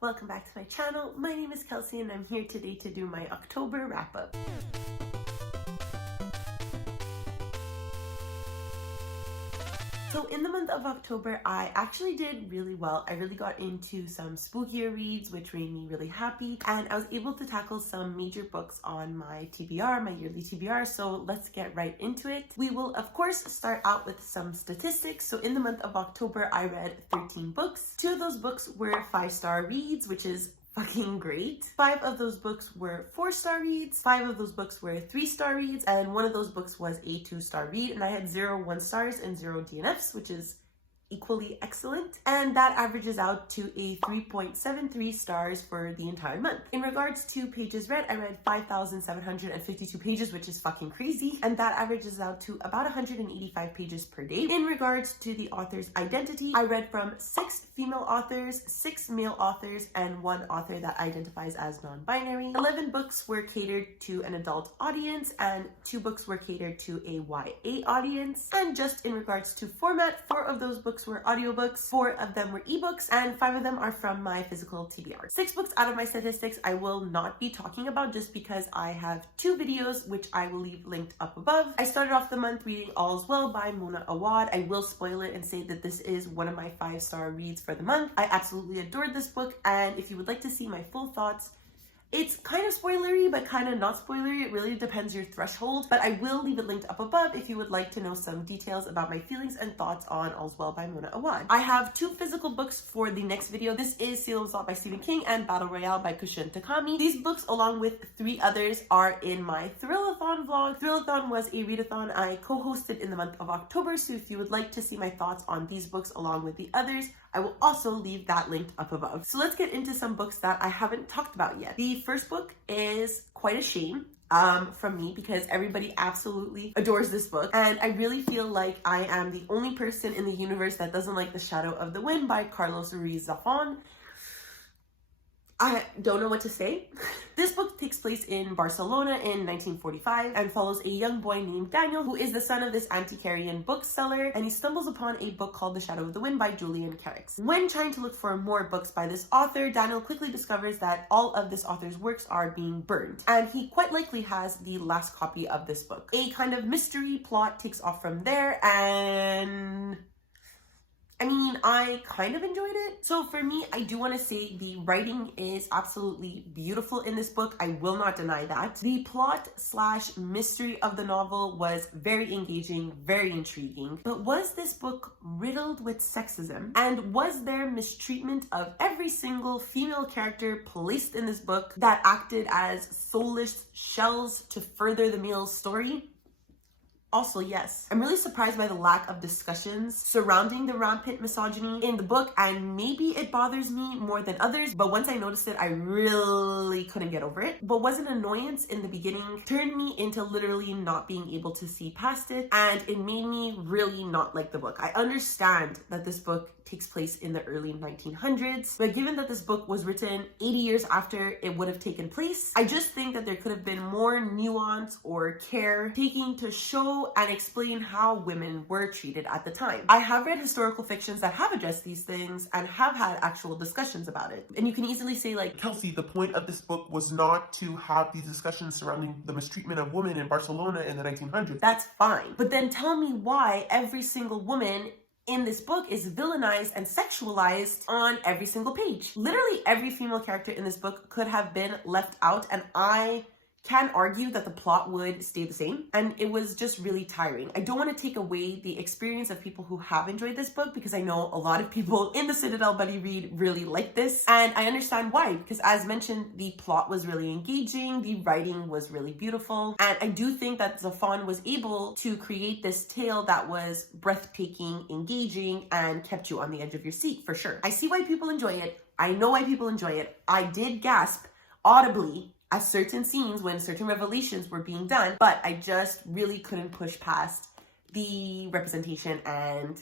Welcome back to my channel. My name is Kelsey and I'm here today to do my October wrap-up. So in the month of October, I actually did really well. I really got into some spookier reads, which made me really happy. And I was able to tackle some major books on my TBR, my yearly TBR. So let's get right into it. We will, of course, start out with some statistics. So in the month of October, I read 13 books. 2 of those books were 5-star reads, which is fucking great. 5 of those books were 4-star reads, 5 of those books were 3-star reads, and 1 of those books was a 2-star read, and I had 0 1-stars and 0 DNFs, which is equally excellent, and that averages out to a 3.73 stars for the entire month. In regards to pages read, I read 5,752 pages, which is fucking crazy, and that averages out to about 185 pages per day. In regards to the author's identity, I read from 6 female authors, 6 male authors, and 1 author that identifies as non-binary. 11 books were catered to an adult audience, and 2 books were catered to a YA audience. And just in regards to format, 4 of those books were audiobooks, 4 of them were ebooks, and 5 of them are from my physical TBR. 6 books out of my statistics I will not be talking about just because I have 2 videos which I will leave linked up above. I started off the month reading All's Well by Mona Awad. I will spoil it and say that this is one of my 5-star reads for the month. I absolutely adored this book, and if you would like to see my full thoughts, it's kind of spoilery, but kind of not spoilery. It really depends your threshold, but I will leave it linked up above if you would like to know some details about my feelings and thoughts on All's Well by Mona Awad. I have 2 physical books for the next video. This is Seal of Salt by Stephen King and Battle Royale by Kushin Takami. These books, along with 3 others, are in my Thrillathon vlog. Thrillathon was a readathon I co-hosted in the month of October, so if you would like to see my thoughts on these books along with the others, I will also leave that linked up above. So let's get into some books that I haven't talked about yet. The first book is quite a shame from me because everybody absolutely adores this book, and I really feel like I am the only person in the universe that doesn't like The Shadow of the Wind by Carlos Ruiz Zafón. I don't know what to say. This book takes place in Barcelona in 1945 and follows a young boy named Daniel, who is the son of this antiquarian bookseller, and he stumbles upon a book called The Shadow of the Wind by Julian Carricks. When trying to look for more books by this author, Daniel quickly discovers that all of this author's works are being burned, and he quite likely has the last copy of this book. A kind of mystery plot takes off from there, and I mean, I kind of enjoyed it. So for me, I do want to say the writing is absolutely beautiful in this book. I will not deny that. The plot / mystery of the novel was very engaging, very intriguing. But was this book riddled with sexism? And was there mistreatment of every single female character placed in this book that acted as soulless shells to further the male story? Also, yes. I'm really surprised by the lack of discussions surrounding the rampant misogyny in the book, and maybe it bothers me more than others, but once I noticed it, I really couldn't get over it. But was an annoyance in the beginning turned me into literally not being able to see past it, and it made me really not like the book. I understand that this book takes place in the early 1900s, but given that this book was written 80 years after it would have taken place, I just think that there could have been more nuance or care taking to show and explain how women were treated at the time. I have read historical fictions that have addressed these things and have had actual discussions about it. And you can easily say, like, Kelsey, the point of this book was not to have these discussions surrounding the mistreatment of women in Barcelona in the 1900s. That's fine. But then tell me why every single woman in this book is villainized and sexualized on every single page. Literally every female character in this book could have been left out, and I can argue that the plot would stay the same, and it was just really tiring. I don't want to take away the experience of people who have enjoyed this book, because I know a lot of people in the Citadel Buddy Read really like this, and I understand why, because as mentioned, the plot was really engaging, the writing was really beautiful, and I do think that Zafón was able to create this tale that was breathtaking, engaging, and kept you on the edge of your seat for sure. I see why people enjoy it. I know why people enjoy it. I did gasp audibly at certain scenes when certain revelations were being done, but I just really couldn't push past the representation, and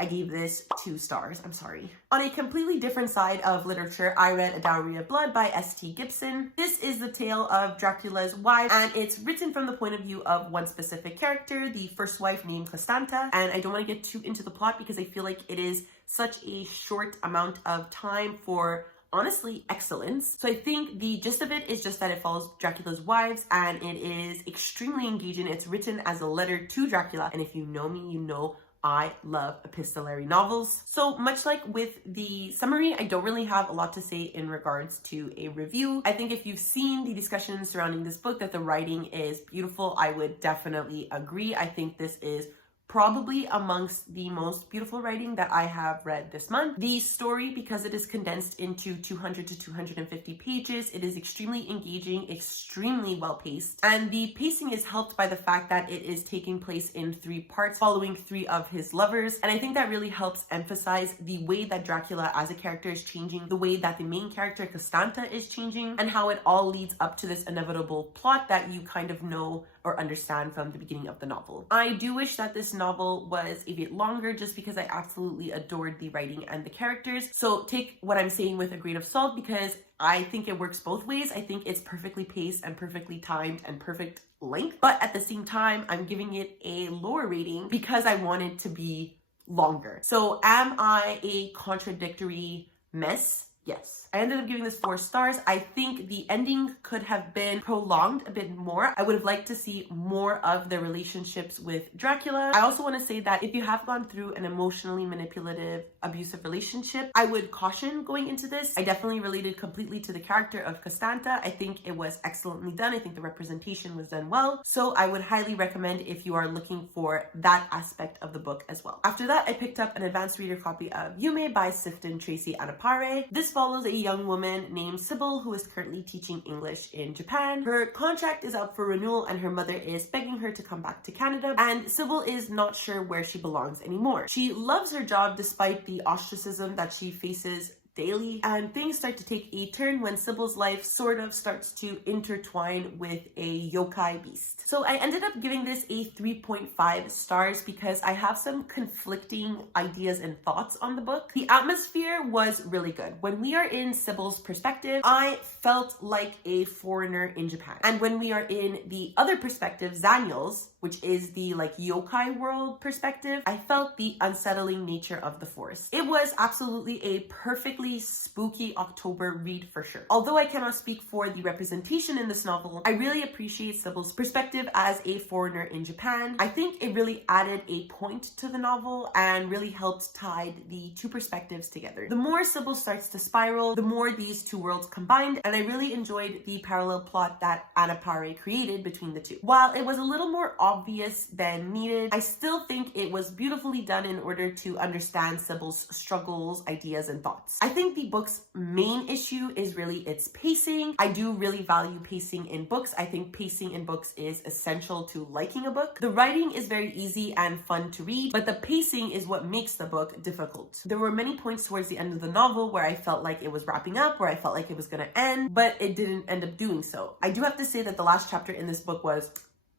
I gave this 2 stars. I'm sorry. On a completely different side of literature, I read A Dowry of Blood by S.T. Gibson. This is the tale of Dracula's wife, and it's written from the point of view of one specific character, the first wife named Constanta. And I don't want to get too into the plot because I feel like it is such a short amount of time for honestly excellence. So I think the gist of it is just that it follows Dracula's wives and it is extremely engaging. It's written as a letter to Dracula, and if you know me, you know I love epistolary novels. So much like with the summary, I don't really have a lot to say in regards to a review. I think if you've seen the discussions surrounding this book that the writing is beautiful, I would definitely agree. I think this is probably amongst the most beautiful writing that I have read this month. The story, because it is condensed into 200 to 250 pages, it is extremely engaging, extremely well paced, and the pacing is helped by the fact that it is taking place in 3 parts following 3 of his lovers, and I think that really helps emphasize the way that Dracula as a character is changing, the way that the main character Constanta is changing, and how it all leads up to this inevitable plot that you kind of know or understand from the beginning of the novel. I do wish that this novel was a bit longer just because I absolutely adored the writing and the characters. So take what I'm saying with a grain of salt because I think it works both ways. I think it's perfectly paced and perfectly timed and perfect length. But at the same time, I'm giving it a lower rating because I want it to be longer. So am I a contradictory mess? Yes. I ended up giving this 4 stars. I think the ending could have been prolonged a bit more. I would have liked to see more of their relationships with Dracula. I also want to say that if you have gone through an emotionally manipulative, abusive relationship, I would caution going into this. I definitely related completely to the character of Constanta. I think it was excellently done. I think the representation was done well. So I would highly recommend if you are looking for that aspect of the book as well. After that, I picked up an advanced reader copy of Yume by Sifton Tracy Anapare. This follows a young woman named Sybil who is currently teaching English in Japan. Her contract is up for renewal and her mother is begging her to come back to Canada, and Sybil is not sure where she belongs anymore. She loves her job despite the ostracism that she faces daily, and things start to take a turn when Sybil's life sort of starts to intertwine with a yokai beast. So I ended up giving this a 3.5 stars because I have some conflicting ideas and thoughts on the book. The atmosphere was really good. When we are in Sybil's perspective, I felt like a foreigner in Japan. And when we are in the other perspective, Zaniel's, which is the like yokai world perspective, I felt the unsettling nature of the forest. It was absolutely a perfectly spooky October read for sure. Although I cannot speak for the representation in this novel, I really appreciate Sybil's perspective as a foreigner in Japan. I think it really added a point to the novel and really helped tie the 2 perspectives together. The more Sybil starts to spiral, the more these 2 worlds combined, and I really enjoyed the parallel plot that Anapare created between the 2. While it was a little more obvious than needed, I still think it was beautifully done in order to understand Sybil's struggles, ideas, and thoughts. I think the book's main issue is really its pacing. I do really value pacing in books. I think pacing in books is essential to liking a book. The writing is very easy and fun to read, but the pacing is what makes the book difficult. There were many points towards the end of the novel where I felt like it was wrapping up, where I felt like it was going to end, but it didn't end up doing so. I do have to say that the last chapter in this book was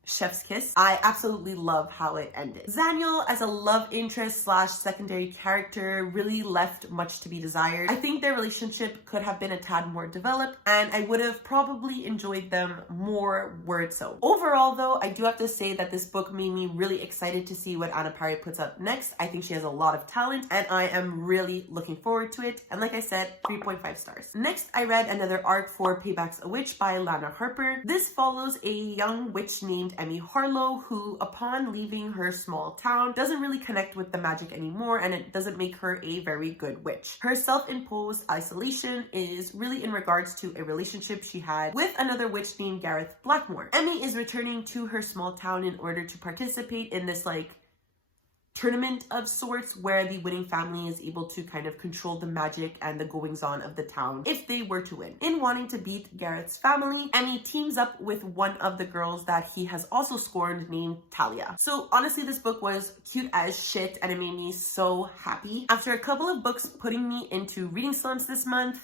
chef's kiss. I absolutely love how it ended. Zaniel as a love interest slash secondary character really left much to be desired. I think their relationship could have been a tad more developed and I would have probably enjoyed them more were it so. Overall though, I do have to say that this book made me really excited to see what Anapare puts up next. I think she has a lot of talent and I am really looking forward to it. And like I said, 3.5 stars. Next, I read another arc for Paybacks, a Witch by Lana Harper. This follows a young witch named Emmy Harlow who, upon leaving her small town, doesn't really connect with the magic anymore and it doesn't make her a very good witch. Her self-imposed isolation is really in regards to a relationship she had with another witch named Gareth Blackmore. Emmy is returning to her small town in order to participate in this tournament of sorts where the winning family is able to kind of control the magic and the goings on of the town if they were to win. In wanting to beat Garrett's family, Emmy teams up with one of the girls that he has also scorned named Talia. So honestly, this book was cute as shit and it made me so happy. After a couple of books putting me into reading slumps this month,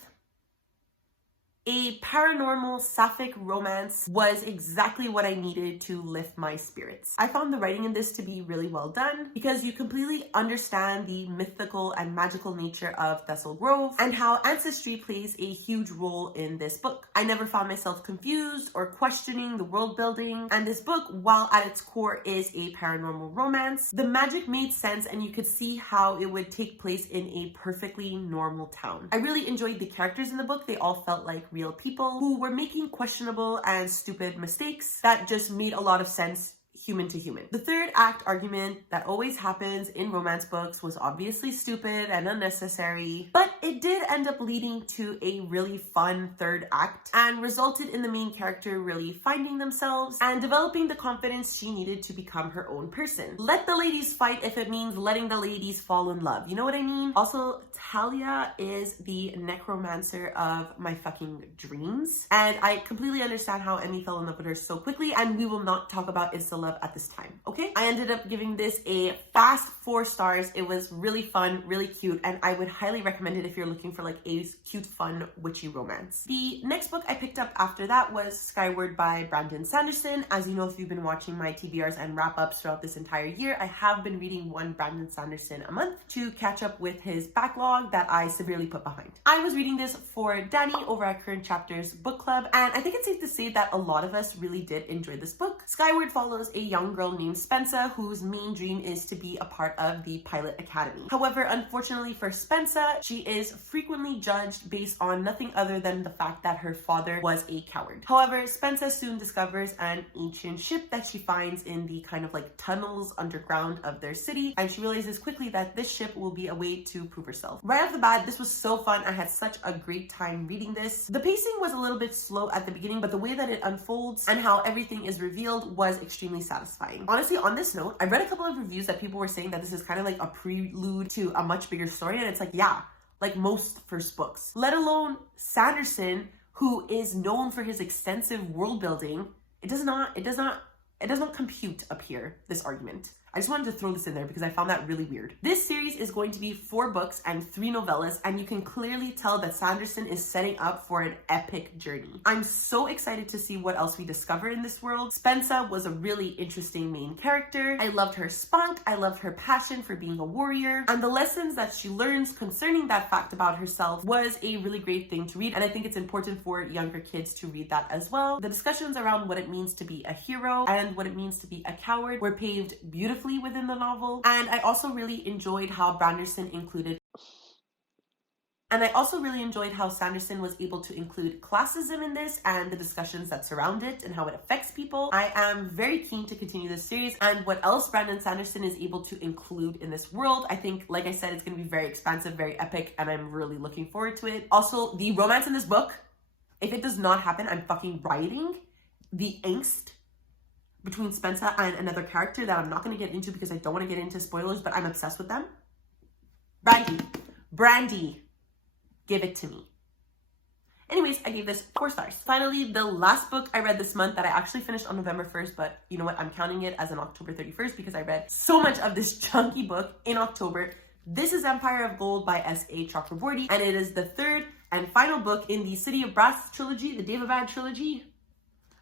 A paranormal sapphic romance was exactly what I needed to lift my spirits. I found the writing in this to be really well done because you completely understand the mythical and magical nature of Thistle Grove and how ancestry plays a huge role in this book. I never found myself confused or questioning the world building, and this book, while at its core is a paranormal romance, the magic made sense and you could see how it would take place in a perfectly normal town. I really enjoyed the characters in the book. They all felt like real people who were making questionable and stupid mistakes that just made a lot of sense human to human. The third act argument that always happens in romance books was obviously stupid and unnecessary, but it did end up leading to a really fun third act and resulted in the main character really finding themselves and developing the confidence she needed to become her own person. Let the ladies fight if it means letting the ladies fall in love. You know what I mean? Also, Talia is the necromancer of my fucking dreams, and I completely understand how Emmy fell in love with her so quickly, and we will not talk about Insta love at this time, okay? I ended up giving this a fast 4 stars. It was really fun, really cute, and I would highly recommend it if you're looking for like a cute, fun, witchy romance. The next book I picked up after that was Skyward by Brandon Sanderson. As you know, if you've been watching my TBRs and wrap-ups throughout this entire year, I have been reading one Brandon Sanderson a month to catch up with his backlog that I severely put behind. I was reading this for Danny over at Current Chapters Book Club, and I think it's safe to say that a lot of us really did enjoy this book. Skyward follows a young girl named Spencer whose main dream is to be a part of the pilot academy. However, unfortunately for Spencer, she is frequently judged based on nothing other than the fact that her father was a coward. However, Spencer soon discovers an ancient ship that she finds in the kind of like tunnels underground of their city, and she realizes quickly that this ship will be a way to prove herself. Right off the bat, this was so fun. I had such a great time reading this. The pacing was a little bit slow at the beginning, but the way that it unfolds and how everything is revealed was extremely satisfying. Honestly, on this note, I read a couple of reviews that people were saying that this is kind of like a prelude to a much bigger story, and it's like, yeah, like most first books. Let alone Sanderson, who is known for his extensive world building. It does not compute up here, this argument. I just wanted to throw this in there because I found that really weird. This series is going to be 4 books and 3 novellas, and you can clearly tell that Sanderson is setting up for an epic journey. I'm so excited to see what else we discover in this world. Spencer was a really interesting main character. I loved her spunk, I loved her passion for being a warrior, and the lessons that she learns concerning that fact about herself was a really great thing to read, and I think it's important for younger kids to read that as well. The discussions around what it means to be a hero and what it means to be a coward were paved beautifully within the novel, and I also really enjoyed how Sanderson was able to include classism in this and the discussions that surround it and how it affects people. I am very keen to continue this series and what else Brandon Sanderson is able to include in this world. I think, like I said, it's going to be very expansive, very epic, and I'm really looking forward to it. Also, the romance in this book, if it does not happen, I'm fucking rioting. The angst between Spencer and another character that I'm not going to get into because I don't want to get into spoilers, but I'm obsessed with them. Brandy, give it to me. Anyways, I gave this 4 stars. Finally, the last book I read this month that I actually finished on November 1st, but you know what? I'm counting it as an October 31st because I read so much of this chunky book in October. This is Empire of Gold by S.A. Chakraborty, and it is the 3rd and final book in the City of Brass trilogy, the Devabad trilogy.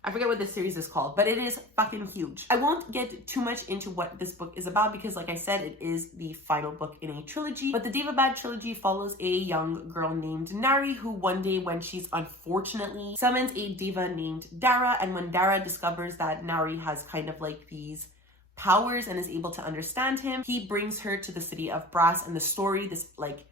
I forget what this series is called, but it is fucking huge. I won't get too much into what this book is about because, like I said, it is the final book in a trilogy. But the Devabad trilogy follows a young girl named Nari who one day, when she's unfortunately summons a diva named Dara, and when Dara discovers that Nari has kind of like these powers and is able to understand him, he brings her to the City of Brass, and the story, this like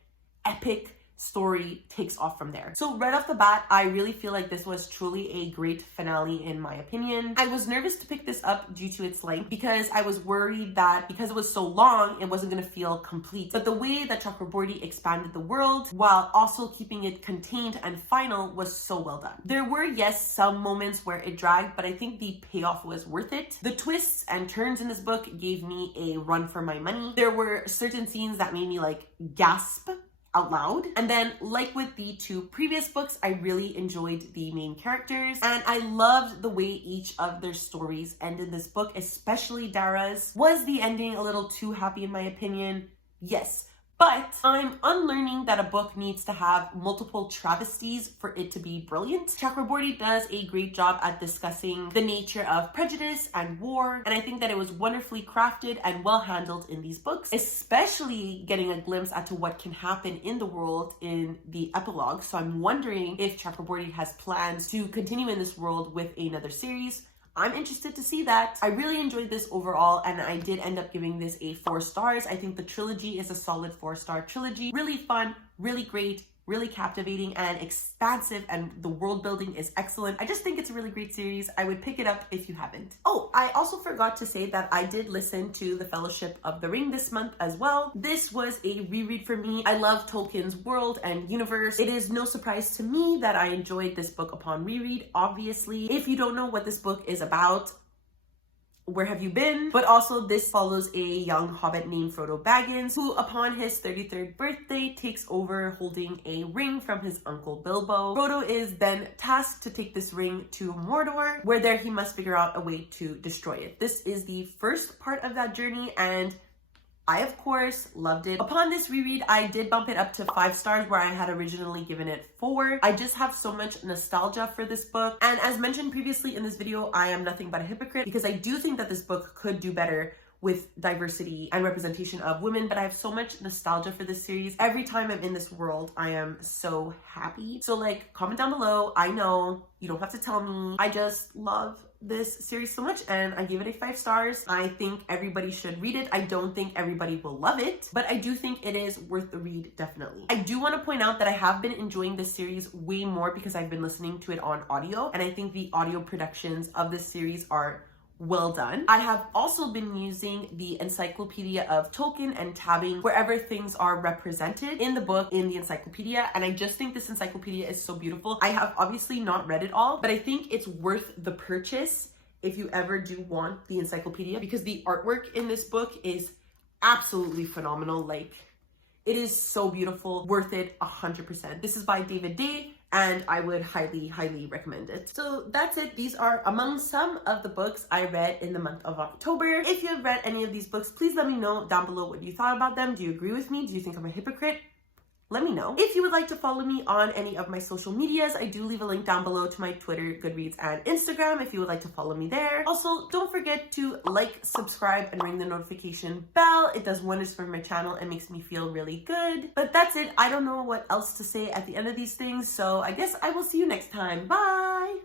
epic story, takes off from there. So right off the bat, I really feel like this was truly a great finale in my opinion. I was nervous to pick this up due to its length because I was worried that because it was so long, it wasn't going to feel complete. But the way that Chakraborty expanded the world while also keeping it contained and final was so well done. There were, yes, some moments where it dragged, but I think the payoff was worth it. The twists and turns in this book gave me a run for my money. There were certain scenes that made me like gasp out loud. And then, like with the 2 previous books, I really enjoyed the main characters, and I loved the way each of their stories ended this book, especially Dara's. Was the ending a little too happy in my opinion? Yes. But I'm unlearning that a book needs to have multiple travesties for it to be brilliant. Chakraborty does a great job at discussing the nature of prejudice and war, and I think that it was wonderfully crafted and well handled in these books, especially getting a glimpse as to what can happen in the world in the epilogue. So I'm wondering if Chakraborty has plans to continue in this world with another series. I'm interested to see that. I really enjoyed this overall, and I did end up giving this a 4 stars. I think the trilogy is a solid 4-star trilogy. Really fun, really great, really captivating and expansive, and the world building is excellent. I just think it's a really great series. I would pick it up if you haven't. Oh, I also forgot to say that I did listen to The Fellowship of the Ring this month as well. This was a reread for me. I love Tolkien's world and universe. It is no surprise to me that I enjoyed this book upon reread. Obviously, if you don't know what this book is about, where have you been? But also, this follows a young hobbit named Frodo Baggins, who upon his 33rd birthday takes over holding a ring from his uncle Bilbo. Frodo is then tasked to take this ring to Mordor, where there he must figure out a way to destroy it. This is the first part of that journey, and I, of course, loved it. Upon this reread, I did bump it up to 5 stars where I had originally given it 4. I just have so much nostalgia for this book. And as mentioned previously in this video, I am nothing but a hypocrite because I do think that this book could do better with diversity and representation of women, but I have so much nostalgia for this series. Every time I'm in this world, I am so happy. So like, comment down below. I know you don't have to tell me. I just love this series so much, and I give it a 5 stars. I think everybody should read it. I don't think everybody will love it, but I do think it is worth the read, definitely. I do want to point out that I have been enjoying this series way more because I've been listening to it on audio, and I think the audio productions of this series are well done. I have also been using the Encyclopedia of Tolkien and tabbing wherever things are represented in the book in the encyclopedia, and I just think this encyclopedia is so beautiful. I have obviously not read it all, but I think it's worth the purchase if you ever do want the encyclopedia, because the artwork in this book is absolutely phenomenal. Like, it is so beautiful, worth it 100%. This is by David Day, and I would highly, highly recommend it. So that's it. These are among some of the books I read in the month of October. If you have read any of these books, please let me know down below what you thought about them. Do you agree with me? Do you think I'm a hypocrite? Let me know. If you would like to follow me on any of my social medias, I do leave a link down below to my Twitter, Goodreads, and Instagram if you would like to follow me there. Also, don't forget to like, subscribe, and ring the notification bell. It does wonders for my channel and makes me feel really good. But that's it. I don't know what else to say at the end of these things, so I guess I will see you next time. Bye!